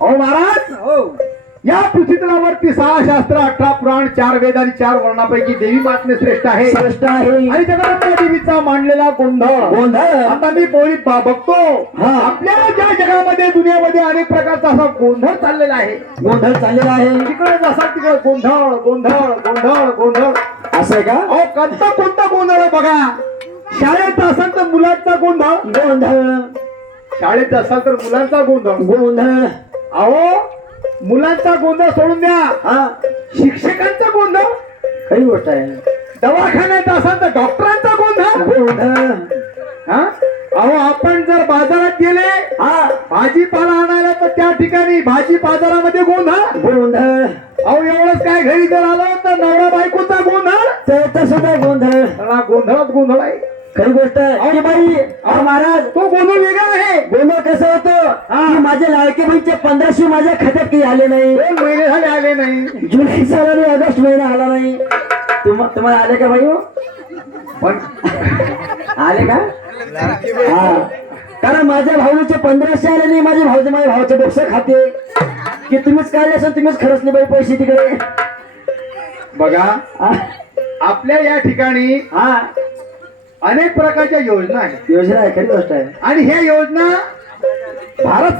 ओ महाराज? हो. या पृथ्वीतलावरती सहा शास्त्र अठरा पुराण चार वेद आणि चार वर्णापैकी देवी मातने श्रेष्ठ आहे. श्रेष्ठ आहे. आणि जगन्नाथ देवीचा मांडलेला गोंधळ. गोंधळ. आता मी पोळीत बा- बघतो. हा. आपल्या ज्या जगामध्ये दुनियामध्ये अनेक प्रकारचा असा गोंधळ चाललेला आहे. गोंधळ चाललेला आहे. तिकडे जसा तिकडे गोंधळ गोंधळ गोंधळ गोंधळ. असं आहे का? अहो कोणता कोणता गोंधळ बघा. शाळेत असाल तर मुलांचा गोंधळ. गोंधळ. शाळेत असाल तर मुलांचा गोंधळ. गोंधळ. अहो मुलांचा गोंधळ सोडून द्या. हा. शिक्षकांचा गोंधळ. खरी गोष्ट आहे. दवाखान्यात असाल तर डॉक्टरांचा गोंधळ. गोंधळ. हा? अहो आपण जर बाजारात गेले हा. भाजीपाला आणायला तर त्या ठिकाणी भाजी बाजारामध्ये गोंधळ. गोंधळ. अहो एवढंच काय घरी जर आलं तर नवरा बायकोचा गोंधळ. तर सुद्धा गोंधळ. गोंधळात गोंधळ आहे. खरी गोष्ट आहे. बाई अहो महाराज. तो गोंधळ वेगळा आहे. गोंधळ कसं होतं? की माझ्या लाडके बहिणीचे पंधराशे माझ्या खात्यात काही आले नाही. दोन महिने झाले आले नाही. जुलै साला आणि ऑगस्ट महिना आला नाही. तुम्हा तुम्हाला आले का बाई हो? पण आले का? हा. कारण माझ्या भाऊचे पंधराशे आले नाही माझे भाऊचे माझ्या भाऊचे डोकसं खाते. की तुम्हीच काढले असेल तुम्हीच खरंच नाही बाई पैसे तिकडे. बघा आपल्या या ठिकाणी हा, अनेक प्रकारच्या योजना आहेत. योजना आहे खरी गोष्ट आहे. आणि ह्या योजना भारत